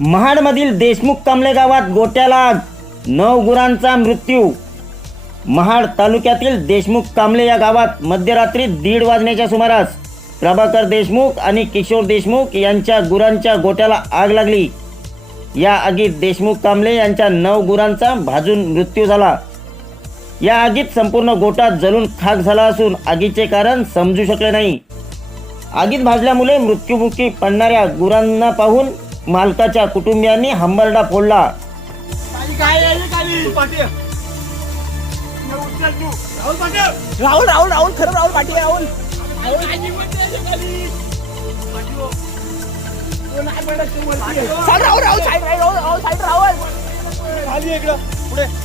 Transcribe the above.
महाडमधील देशमुख कांबळे गावात गोट्याला आग नऊ गुरांचा मृत्यू. महाड तालुक्यातील देशमुख कांबळे या गावात मध्यरात्री दीड वाजण्याच्या सुमारास प्रभाकर देशमुख आणि किशोर देशमुख यांच्या गुरांच्या गोट्याला आग लागली. या आगीत देशमुख कांबळे यांच्या नऊ गुरांचा भाजून मृत्यू झाला. या आगीत संपूर्ण गोटा जळून खाक झाला असून आगीचे कारण समजू शकले नाही. आगीत भाजल्यामुळे मृत्युमुखी पडणाऱ्या गुरांना पाहून मालकाच्या कुटुंबियांनी हंबरडा फोडला. राहुल राहुल राहुल खरं राहुल पाटील राहुल. राहुल राहुल राहुल राहुल राहुल. खाली इकडं. पुढे.